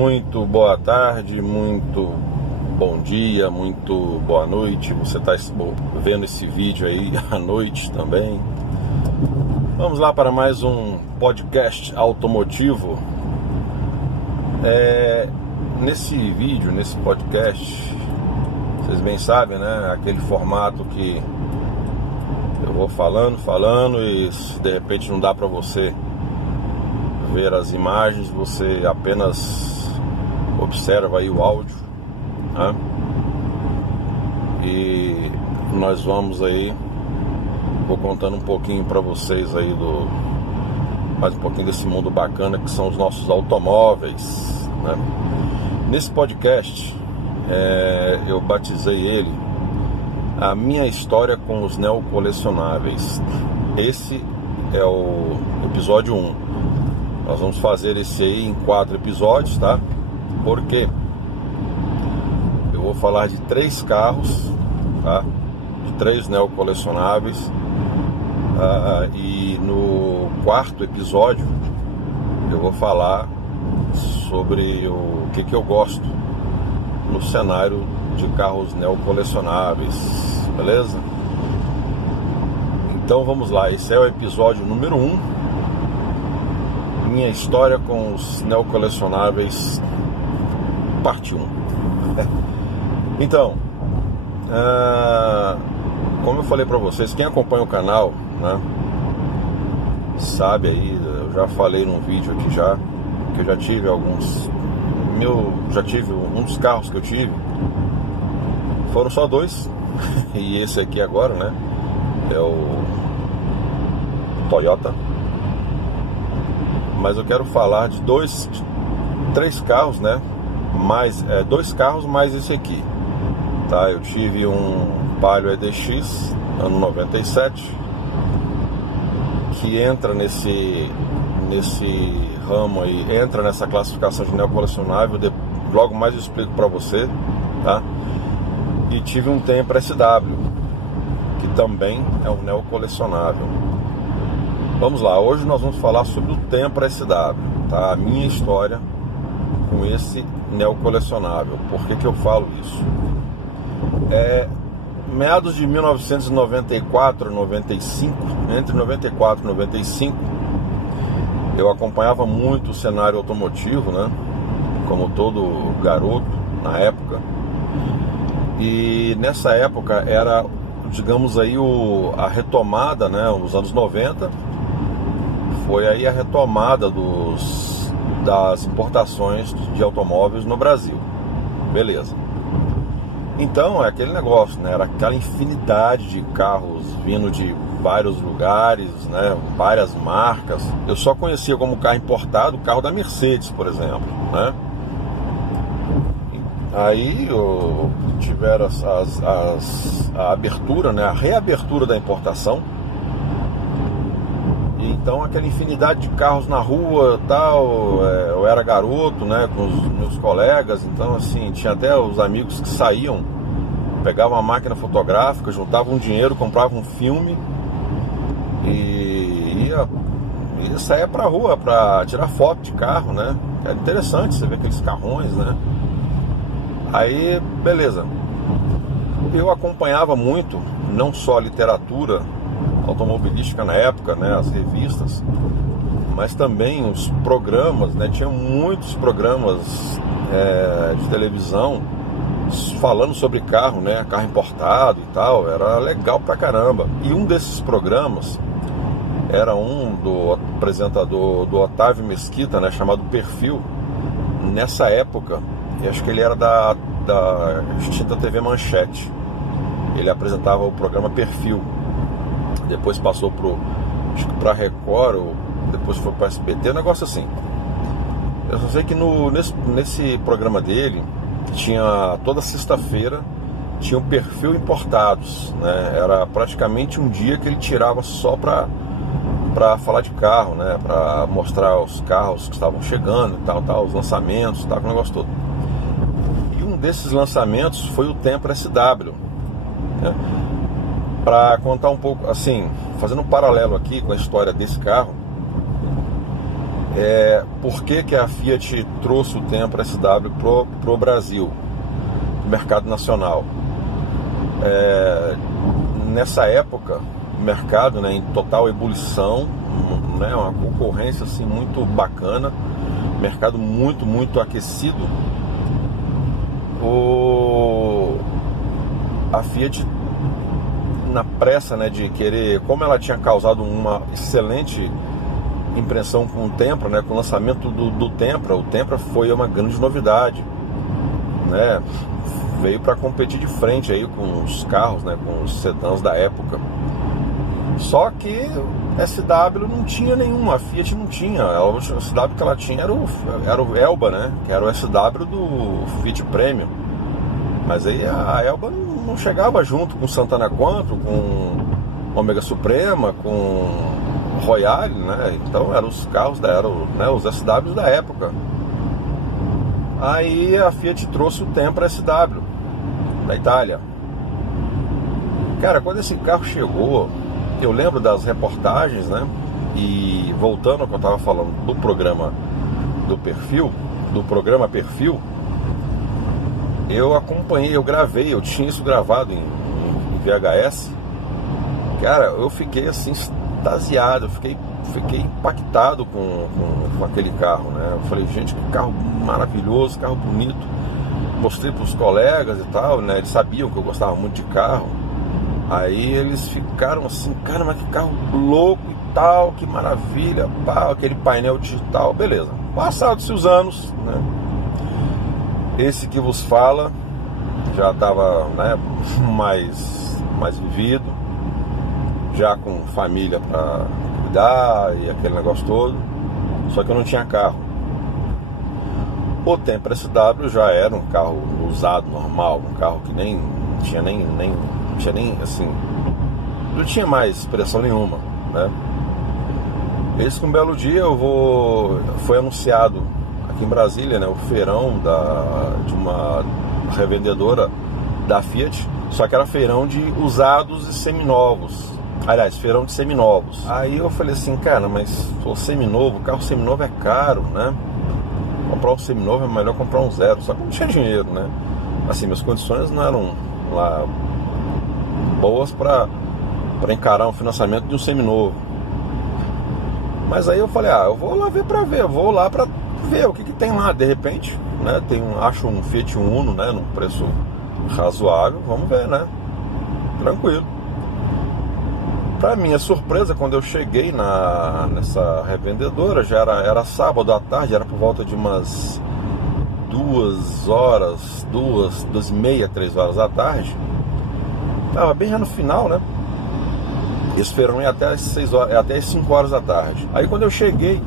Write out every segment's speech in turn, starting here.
Muito boa tarde, muito bom dia, muito boa noite. Você está vendo esse vídeo aí à noite também. Vamos lá para mais um podcast automotivo. Nesse vídeo, nesse podcast, vocês bem sabem, né? Aquele formato que eu vou falando e se de repente não dá para você ver as imagens, você apenas observa aí o áudio, né? E nós vamos aí, vou contando um pouquinho para vocês aí mais um pouquinho desse mundo bacana que são os nossos automóveis, né? Nesse podcast eu batizei ele A Minha História com os Neocolecionáveis. Esse é o episódio 1. Nós vamos fazer esse aí em 4 episódios, tá? Porque eu vou falar de 3 carros, tá? De 3 neocolecionáveis. E no 4º episódio eu vou falar sobre o que eu gosto no cenário de carros neocolecionáveis, beleza? Então vamos lá, esse é o episódio número 1. Minha história com os neocolecionáveis, parte 1. Então, como eu falei para vocês, quem acompanha o canal, né, sabe aí, eu já falei num vídeo aqui que eu já tive um dos carros que eu tive, foram só 2, e esse aqui agora, né, é o Toyota. Mas eu quero falar de 3 carros, né? 2 carros mais esse aqui, tá? Eu tive um Palio EDX, ano 97, que entra nesse ramo aí, entra nessa classificação de neocolecionável. Logo mais eu explico para você, tá? E tive um Tempra SW, que também é um neocolecionável. Vamos lá, hoje nós vamos falar sobre o Tempra SW, tá? A minha história com esse neocolecionável. Por que eu falo isso? Meados de 1994, 95, entre 94 e 95, eu acompanhava muito o cenário automotivo, né? Como todo garoto na época. E nessa época era, digamos aí, a retomada, né? Os anos 90. Foi aí a retomada das importações de automóveis no Brasil. Beleza. Então é aquele negócio, né? Era aquela infinidade de carros vindo de vários lugares, né? Várias marcas. Eu só conhecia como carro importado o carro da Mercedes, por exemplo, né? Aí tiveram a abertura, né? A reabertura da importação. Então aquela infinidade de carros na rua, tal, eu era garoto, né, com os meus colegas, então assim, tinha até os amigos que saíam, pegavam uma máquina fotográfica, juntavam dinheiro, compravam um filme e ia sair pra rua pra tirar foto de carro, né? Era interessante você ver aqueles carrões, né? Aí, beleza. Eu acompanhava muito, não só a literatura automobilística na época, né, as revistas, mas também os programas, né, tinha muitos programas de televisão falando sobre carro, né, carro importado e tal, era legal pra caramba. E um desses programas era um do apresentador, do Otávio Mesquita, né, chamado Perfil. Nessa época, eu acho que ele era da extinta TV Manchete, ele apresentava o programa Perfil. Depois passou pra Record, ou depois foi para SBT, um negócio assim. Eu só sei que nesse programa dele, tinha toda sexta-feira, tinha um Perfil Importados, né? Era praticamente um dia que ele tirava só pra falar de carro, né? Pra mostrar os carros que estavam chegando e tal, os lançamentos, tal, o negócio todo. E um desses lançamentos foi o Tempra SW, né? Para contar um pouco, assim, fazendo um paralelo aqui com a história desse carro, por que a Fiat trouxe o Tempra SW pro Brasil, pro mercado nacional. Nessa época, o mercado, né, em total ebulição, né, uma concorrência assim, muito bacana, mercado muito, muito aquecido. A Fiat, na pressa, né, de querer, como ela tinha causado uma excelente impressão com o Tempra, né, com o lançamento do Tempra, o Tempra foi uma grande novidade, né, veio para competir de frente aí com os carros, né, com os sedãs da época. Só que SW não tinha nenhuma, a Fiat não tinha. O SW que ela tinha era o Elba, né, que era o SW do Fiat Premium. Mas aí a Elba não chegava junto com Santana Quattro, com Ômega Suprema, com Royale, né? Então eram os carros, eram, né, os SWs da época. Aí a Fiat trouxe o Tempra SW da Itália. Cara, quando esse carro chegou, eu lembro das reportagens, né? E voltando ao que eu estava falando do programa Perfil, eu acompanhei, eu gravei, eu tinha isso gravado em VHS. Cara, eu fiquei assim extasiado, eu fiquei impactado com aquele carro, né? Eu falei, gente, que carro maravilhoso, carro bonito. Mostrei para os colegas e tal, né? Eles sabiam que eu gostava muito de carro. Aí eles ficaram assim, cara, mas que carro louco e tal, que maravilha, pá, aquele painel digital, beleza. Passados-se os anos, né? Esse que vos fala já estava, né, mais vivido, já com família para cuidar e aquele negócio todo, só que eu não tinha carro. O Tempra SW já era um carro usado normal, um carro que nem tinha nem assim, não tinha mais expressão nenhuma, né? Eis que um belo dia foi anunciado aqui em Brasília, né, o feirão de uma revendedora da Fiat, só que era feirão de usados e seminovos. Aliás, feirão de seminovos. Aí eu falei assim, cara, mas o seminovo, carro seminovo é caro, né? Comprar um seminovo é melhor comprar um zero, só que não tinha dinheiro, né? Assim, minhas condições não eram lá boas para encarar um financiamento de um seminovo. Mas aí eu falei, eu vou lá ver para ver, eu vou lá para ver o que tem lá. De repente, né, acho um Fiat Uno, né, num preço razoável, vamos ver, né? Tranquilo. Para minha surpresa, quando eu cheguei nessa revendedora, já era sábado à tarde, era por volta de umas 2h30, 3h da tarde. Tava bem já no final, né? Esse feirão ia até as 5h da tarde. Aí quando eu cheguei,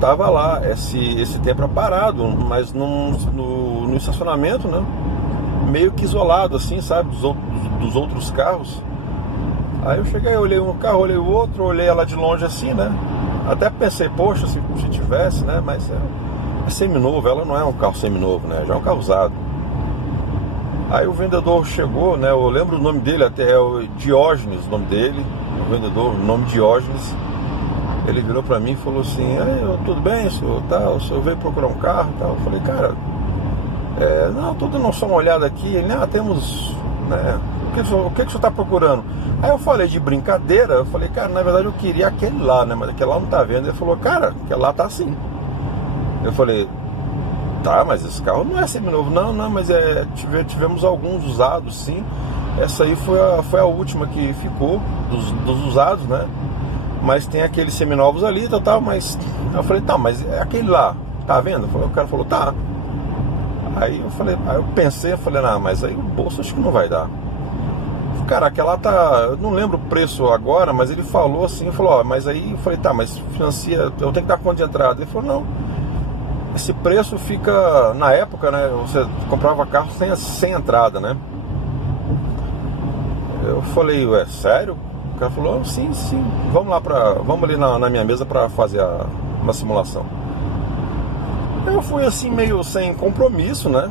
tava lá esse Tempra parado, mas no estacionamento, né? Meio que isolado, assim, sabe? Dos outros carros. Aí eu cheguei, olhei um carro, olhei o outro, olhei ela de longe assim, né? Até pensei, poxa, se tivesse, né? Mas é seminovo, ela não é um carro seminovo, né? Já é um carro usado. Aí o vendedor chegou, né? Eu lembro o nome dele, até é o Diógenes, o nome dele. O vendedor, o nome Diógenes. Ele virou pra mim e falou assim, tudo bem, senhor? Tal, o senhor veio procurar um carro e tal. Eu falei, cara, não, tô dando só uma olhada aqui. Ele, temos, né? O que o senhor está procurando? Aí eu falei de brincadeira, eu falei, cara, na verdade eu queria aquele lá, né? Mas aquele lá não tá vendo. Ele falou, cara, aquele lá tá assim. Eu falei, tá, mas esse carro não é seminovo. Não, mas tivemos alguns usados, sim. Essa aí foi a última que ficou, dos usados, né? Mas tem aqueles seminovos ali, tal, mas... Eu falei, tá, mas é aquele lá, tá vendo? O cara falou, tá. Aí eu pensei, mas aí o bolso acho que não vai dar. Cara, aquela tá... Eu não lembro o preço agora, mas ele falou assim, mas aí eu falei, tá, mas financia, eu tenho que dar quanto de entrada? Ele falou, não, esse preço fica, na época, né, você comprava carro sem entrada, né? Eu falei, sério? O cara falou, sim, vamos ali na minha mesa para fazer uma simulação. Eu fui assim, meio sem compromisso, né?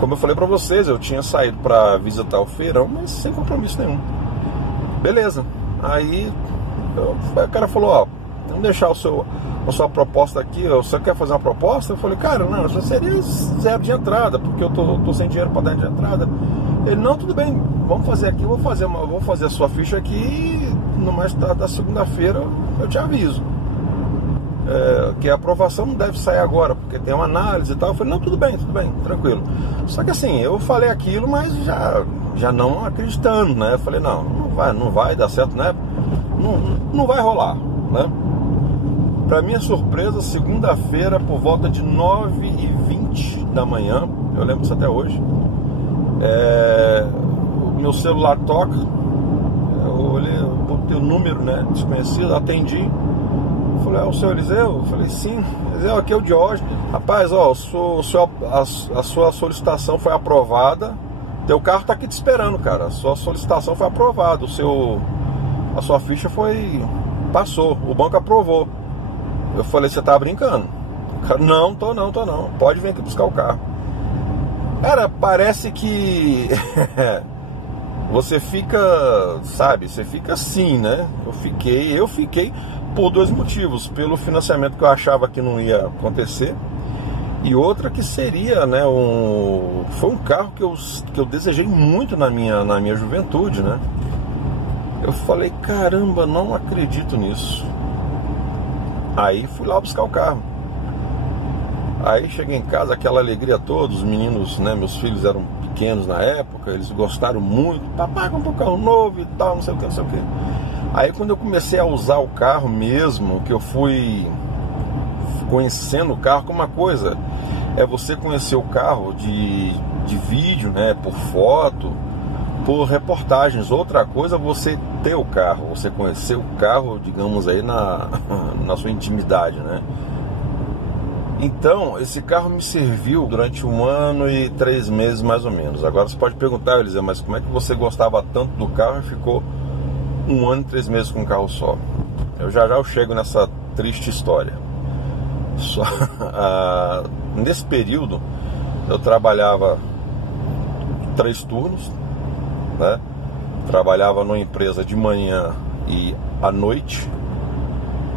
Como eu falei pra vocês, eu tinha saído pra visitar o feirão, mas sem compromisso nenhum. Beleza. Aí o cara falou, vamos deixar a sua proposta aqui, você quer fazer uma proposta? Eu falei, cara, não, isso seria 0 de entrada, porque eu tô sem dinheiro para dar de entrada. Ele, não, tudo bem, vamos fazer aqui, vou fazer a sua ficha aqui e no mais tarde da segunda-feira eu te aviso. Que a aprovação não deve sair agora, porque tem uma análise e tal. Eu falei, não, tudo bem, tranquilo. Só que assim, eu falei aquilo, mas já não acreditando, né? Eu falei, não vai dar certo, né? Não vai rolar, né? Pra minha surpresa, segunda-feira, por volta de 9h20 da manhã, eu lembro isso até hoje, o meu celular toca, eu olhei, eu botei o número, né, desconhecido, atendi. Eu falei, o senhor Eliseu? Eu falei, sim, Eliseu, aqui é o Diógenes. Rapaz, ó, a sua solicitação foi aprovada, teu carro tá aqui te esperando, cara, a sua solicitação foi aprovada, a sua ficha passou, o banco aprovou. Eu falei, você tá brincando? O cara, não, tô não, pode vir aqui buscar o carro. Cara, parece que você fica, sabe, você fica assim, né? Eu fiquei por 2 motivos. Pelo financiamento que eu achava que não ia acontecer, e outra que seria, né, foi um carro que eu desejei muito na minha juventude, né? Eu falei, caramba, não acredito nisso. Aí fui lá buscar o carro. Aí cheguei em casa, aquela alegria toda, os meninos, né, meus filhos eram pequenos na época, eles gostaram muito, papai comprou um carro novo e tal, não sei o que. Aí quando eu comecei a usar o carro mesmo, que eu fui conhecendo o carro, como uma coisa é você conhecer o carro de vídeo, né, por foto, por reportagens, outra coisa é você ter o carro, você conhecer o carro, digamos aí, na sua intimidade, né? Então, esse carro me serviu durante 1 ano e 3 meses mais ou menos. Agora você pode perguntar, Eliseu, mas como é que você gostava tanto do carro e ficou 1 ano e 3 meses com um carro só? Eu já chego nessa triste história. Nesse período, eu trabalhava 3 turnos, né? Trabalhava numa empresa de manhã e à noite,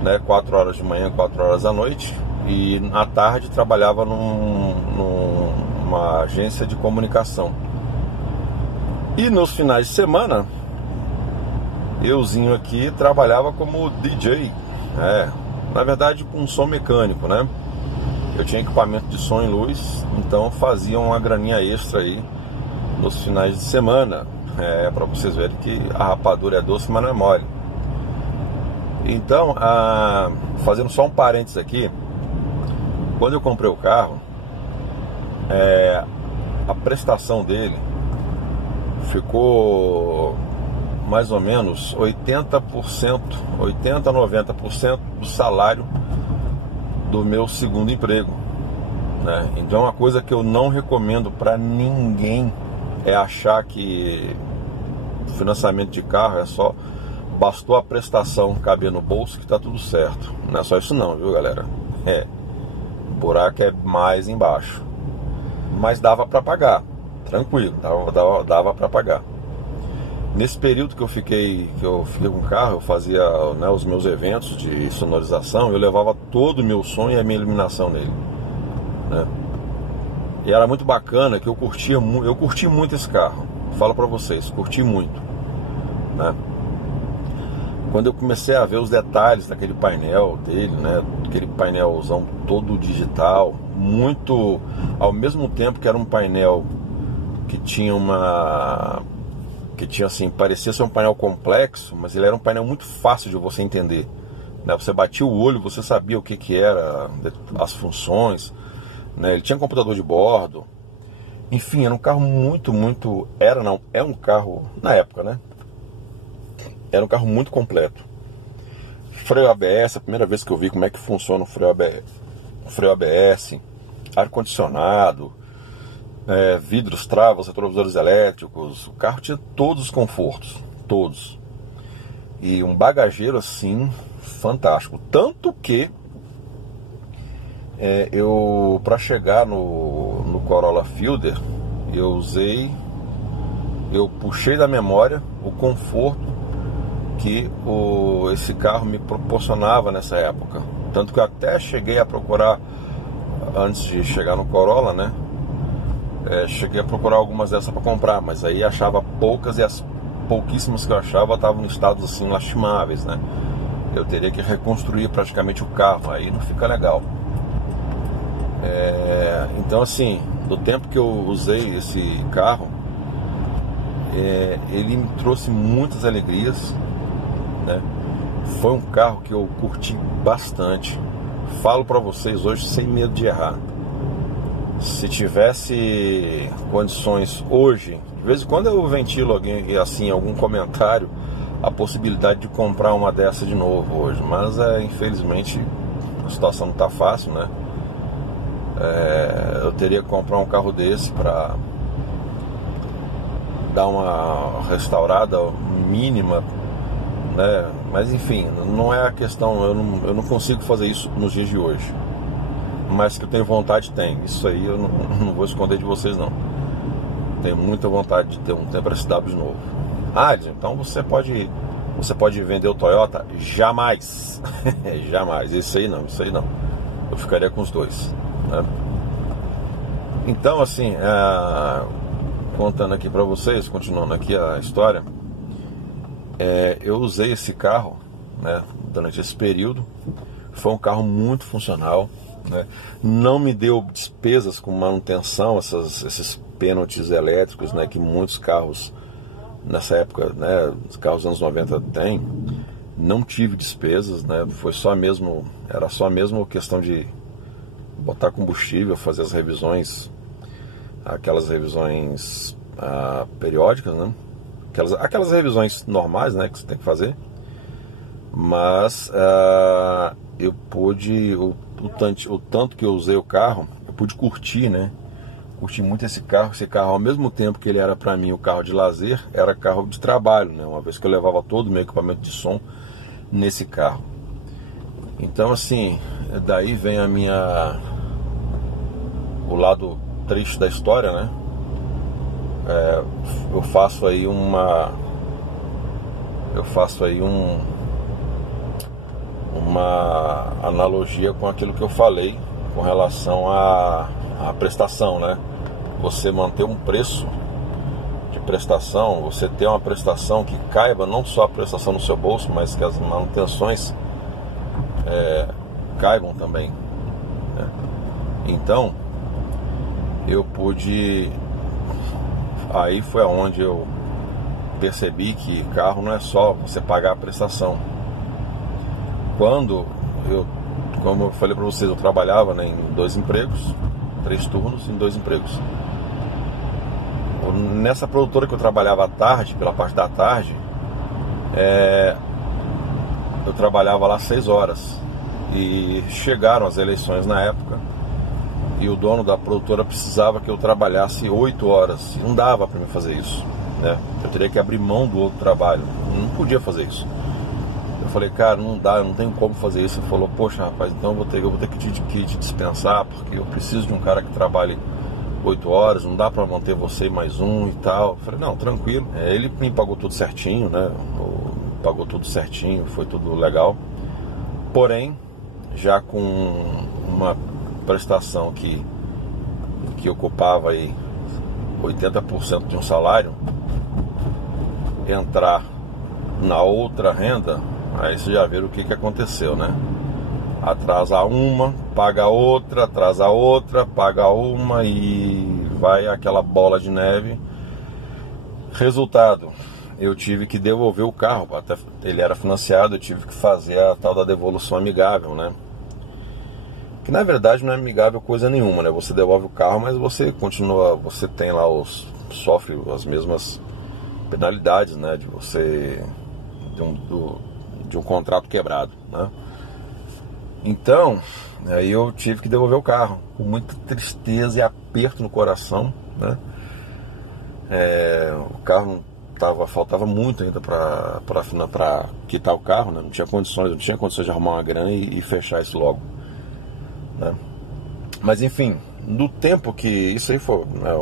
né? 4 horas de manhã, 4 horas à noite. E à tarde trabalhava numa agência de comunicação. E nos finais de semana, euzinho aqui trabalhava como DJ, na verdade com som mecânico, né? Eu tinha equipamento de som e luz, então fazia uma graninha extra aí nos finais de semana, para vocês verem que a rapadura é doce, mas não é mole. Então, fazendo só um parênteses aqui, quando eu comprei o carro, a prestação dele ficou mais ou menos 80%, 80% a 90% do salário do meu segundo emprego, né? Então, uma coisa que eu não recomendo para ninguém é achar que o financiamento de carro bastou a prestação caber no bolso que tá tudo certo. Não é só isso não, viu, galera? O buraco é mais embaixo. Mas dava para pagar, tranquilo, dava para pagar. Nesse período que eu fiquei com o carro, eu fazia, né, os meus eventos de sonorização, eu levava todo o meu som e a minha iluminação nele, né? E era muito bacana, que eu curti muito esse carro. Falo para vocês, curti muito, né? Quando eu comecei a ver os detalhes daquele painel dele, né, aquele painelzão todo digital, muito, ao mesmo tempo que era um painel que tinha assim, parecia ser um painel complexo, mas ele era um painel muito fácil de você entender, né? Você batia o olho, você sabia o que era, as funções, né? Ele tinha computador de bordo, enfim, era um carro é um carro, na época, né? Era um carro muito completo. Freio ABS, a primeira vez que eu vi como é que funciona o freio ABS, ar-condicionado, vidros, travas, retrovisores elétricos. O carro tinha todos os confortos, todos. E um bagageiro assim, fantástico. Tanto que para chegar no Corolla Fielder, eu puxei da memória o conforto que esse carro me proporcionava nessa época. Tanto que eu até cheguei a procurar, antes de chegar no Corolla, né? Cheguei a procurar algumas dessas para comprar, mas aí achava poucas, e as pouquíssimas que eu achava estavam em estados assim lastimáveis, né? Eu teria que reconstruir praticamente o carro, aí não fica legal. Então assim, do tempo que eu usei esse carro, ele me trouxe muitas alegrias, né? Foi um carro que eu curti bastante. Falo para vocês hoje sem medo de errar. Se tivesse condições hoje, de vez em quando eu ventilo alguém, assim, algum comentário, a possibilidade de comprar uma dessa de novo hoje, mas infelizmente a situação não está fácil, né? Eu teria que comprar um carro desse para dar uma restaurada mínima, né? Mas enfim, não é a questão, eu não consigo fazer isso nos dias de hoje. Mas que eu tenho vontade, tem. Isso aí eu não vou esconder de vocês, não. Tenho muita vontade de ter um Tempra SW de novo. Então você pode vender o Toyota? Jamais. Jamais. Isso aí não. Eu ficaria com os dois, né? Então assim, contando aqui pra vocês, continuando aqui a história, eu usei esse carro, né, durante esse período. Foi um carro muito funcional, né? Não me deu despesas com manutenção, esses pênaltis elétricos, né, que muitos carros nessa época, né, os carros dos anos 90 têm. Não tive despesas, né? Era só mesmo questão de botar combustível, fazer as revisões, aquelas revisões periódicas, né? Aquelas revisões normais, né, que você tem que fazer. Mas eu pude, o tanto que eu usei o carro, eu pude curtir, né? Curti muito esse carro. Esse carro, ao mesmo tempo que ele era para mim o carro de lazer, era carro de trabalho, né? Uma vez que eu levava todo o meu equipamento de som nesse carro. Então assim, daí vem o lado triste da história, né? Eu faço aí uma analogia com aquilo que eu falei com relação à prestação, né? Você manter um preço de prestação, você ter uma prestação que caiba não só a prestação no seu bolso, mas que as manutenções caibam também, né? Então eu pude, aí foi aonde eu percebi que carro não é só você pagar a prestação. Como eu falei para vocês, eu trabalhava, né, em 2 empregos, 3 turnos em 2 empregos. Nessa produtora que eu trabalhava à tarde, pela parte da tarde, eu trabalhava lá 6 horas. E chegaram as eleições na época, e o dono da produtora precisava que eu trabalhasse 8 horas. E não dava para mim fazer isso, né? Eu teria que abrir mão do outro trabalho. Eu não podia fazer isso. Eu falei, cara, não dá, eu não tenho como fazer isso. Ele falou, poxa, rapaz, então eu vou ter que te dispensar, porque eu preciso de um cara que trabalhe 8 horas, não dá pra manter você e mais um e tal. Eu falei, não, tranquilo. Ele me pagou tudo certinho, né? Pagou tudo certinho, foi tudo legal. Porém, já com uma prestação que ocupava aí 80% de um salário, entrar na outra renda, aí você já vê o que aconteceu, né? Atrasa uma, paga outra, atrasa outra, paga uma, e vai aquela bola de neve. Resultado, eu tive que devolver o carro, até ele era financiado, eu tive que fazer a tal da devolução amigável, né? Que na verdade não é amigável coisa nenhuma, né? Você devolve o carro, mas você continua, você tem lá sofre as mesmas penalidades, né? De um contrato quebrado, né? Então, aí eu tive que devolver o carro, com muita tristeza e aperto no coração, né? O carro faltava muito ainda para quitar o carro, né? Não tinha condições de arrumar uma grana e fechar isso logo, né? Mas enfim, no tempo que isso aí foi, né,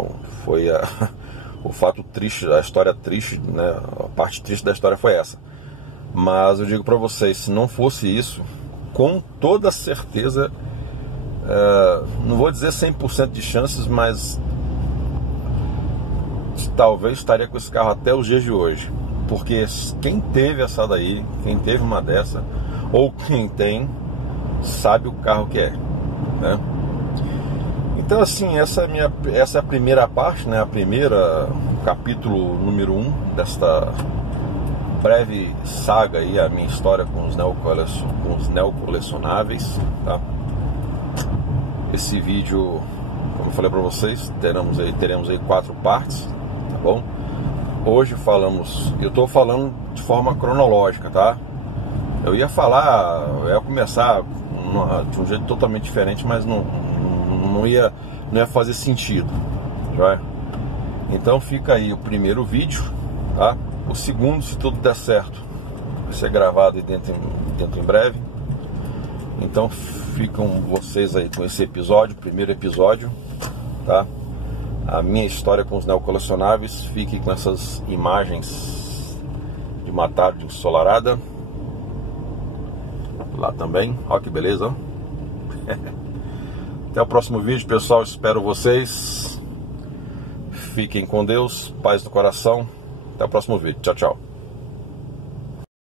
o fato triste, a história triste, né? A parte triste da história foi essa. Mas eu digo para vocês, se não fosse isso, com toda certeza, não vou dizer 100% de chances, mas talvez estaria com esse carro até os dias de hoje. Porque quem teve essa daí, quem teve uma dessa, ou quem tem, sabe o carro que é, né? Então assim, essa é a primeira parte, né? Capítulo número 1 desta breve saga aí, a minha história com os neocolecionáveis, tá? Esse vídeo, como eu falei para vocês, teremos aí 4 partes, tá bom? Hoje eu estou falando de forma cronológica, tá? Eu ia começar de um jeito totalmente diferente, mas não ia fazer sentido, já. Então fica aí o primeiro vídeo, tá? O segundo, se tudo der certo, vai ser gravado aí dentro em breve. Então ficam vocês aí com esse episódio, primeiro episódio, tá? A minha história com os neocolecionáveis. Fique com essas imagens de uma tarde ensolarada. Lá também, olha que beleza, ó. Até o próximo vídeo, pessoal, espero vocês. Fiquem com Deus, paz no coração. Até o próximo vídeo, tchau, tchau.